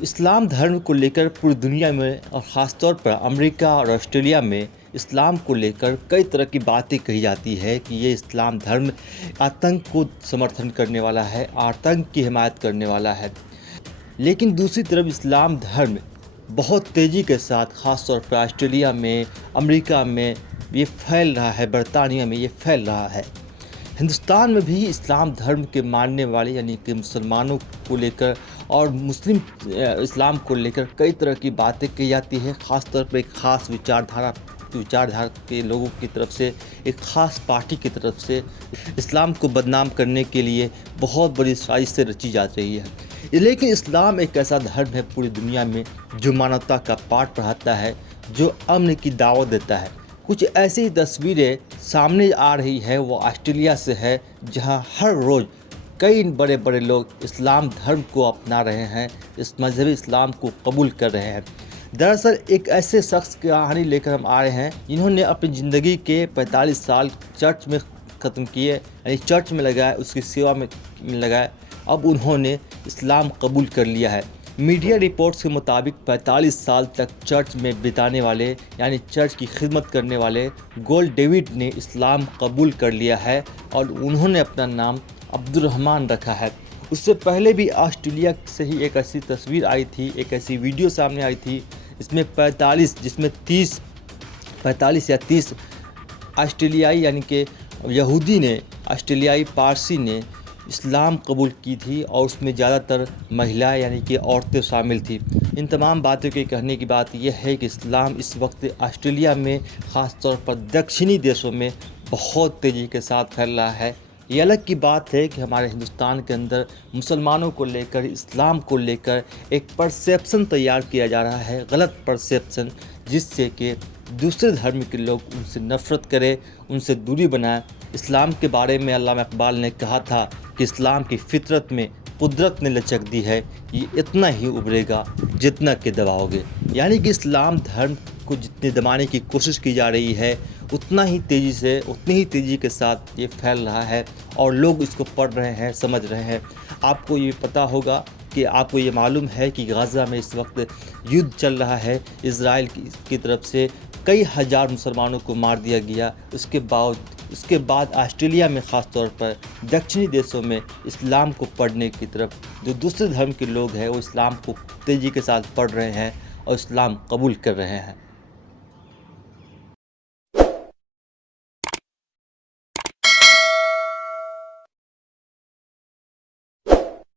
اسلام دھرم کو لے کر پوری دنیا میں اور خاص طور پر امریکہ اور آسٹریلیا میں اسلام کو لے کر کئی طرح کی باتیں کہی جاتی ہے کہ یہ اسلام دھرم آتنک کو سمرتھن کرنے والا ہے، آتنک کی حمایت کرنے والا ہے۔ لیکن دوسری طرف اسلام دھرم بہت تیزی کے ساتھ خاص طور پر آسٹریلیا میں، امریکہ میں یہ پھیل رہا ہے، برطانیہ میں یہ پھیل رہا ہے۔ ہندوستان میں بھی اسلام دھرم کے ماننے والے یعنی کہ مسلمانوں کو لے کر اور مسلم اسلام کو لے کر کئی طرح کی باتیں کہی جاتی ہے، خاص طور پر ایک خاص وچاردھارا کے لوگوں کی طرف سے، ایک خاص پارٹی کی طرف سے اسلام کو بدنام کرنے کے لیے بہت بڑی سازشیں رچی جا رہی ہے۔ لیکن اسلام ایک ایسا دھرم ہے پوری دنیا میں جو مانوتا کا پاٹ پڑھاتا ہے، جو امن کی دعوت دیتا ہے۔ کچھ ایسی تصویریں سامنے آ رہی ہے وہ آسٹریلیا سے ہے، جہاں ہر روز کئی بڑے بڑے لوگ اسلام دھرم کو اپنا رہے ہیں، اس مذہبی اسلام کو قبول کر رہے ہیں۔ دراصل ایک ایسے شخص کی کہانی لے کر ہم آ رہے ہیں جنہوں نے اپنی زندگی کے 45 سال چرچ میں ختم کیے، یعنی چرچ میں لگائے، اس کی سیوا میں لگائے۔ اب انہوں نے اسلام قبول کر لیا ہے۔ میڈیا رپورٹس کے مطابق 45 سال تک چرچ میں بتانے والے یعنی چرچ کی خدمت کرنے والے گول ڈیوڈ نے اسلام قبول کر لیا ہے اور انہوں نے اپنا نام عبد الرحمن رکھا ہے۔ اس سے پہلے بھی آسٹریلیا سے ہی ایک ایسی تصویر آئی تھی، ایک ایسی ویڈیو سامنے آئی تھی، جس میں 45 یا 30 آسٹریلیائی یعنی کہ یہودی نے، آسٹریلیائی پارسی نے اسلام قبول کی تھی اور اس میں زیادہ تر مہیلائیں یعنی کہ عورتیں شامل تھیں۔ ان تمام باتوں کے کہنے کی بات یہ ہے کہ اسلام اس وقت آسٹریلیا میں خاص طور پر دکشنی دیشوں میں بہت تیزی کے ساتھ پھیل رہا ہے۔ یہ الگ کی بات ہے کہ ہمارے ہندوستان کے اندر مسلمانوں کو لے کر، اسلام کو لے کر ایک پرسیپشن تیار کیا جا رہا ہے، غلط پرسیپشن، جس سے کہ دوسرے دھرم کے لوگ ان سے نفرت کریں، ان سے دوری بنائیں۔ اسلام کے بارے میں علامہ اقبال نے کہا تھا کہ اسلام کی فطرت میں قدرت نے لچک دی ہے، یہ اتنا ہی ابھرے گا جتنا کہ دباؤ گے۔ یعنی کہ اسلام دھرم کو جتنے دبانے کی کوشش کی جا رہی ہے اتنی ہی تیزی کے ساتھ یہ پھیل رہا ہے اور لوگ اس کو پڑھ رہے ہیں، سمجھ رہے ہیں۔ آپ کو یہ پتہ ہوگا کہ آپ کو یہ معلوم ہے کہ غزہ میں اس وقت یدھ چل رہا ہے، اسرائیل کی طرف سے کئی ہزار مسلمانوں کو مار دیا گیا۔ اس کے بعد آسٹریلیا میں خاص طور پر دکشنی دیشوں میں اسلام کو پڑھنے کی طرف جو دوسرے دھرم کے لوگ ہیں وہ اسلام کو تیزی کے ساتھ پڑھ رہے ہیں اور اسلام قبول کر رہے ہیں۔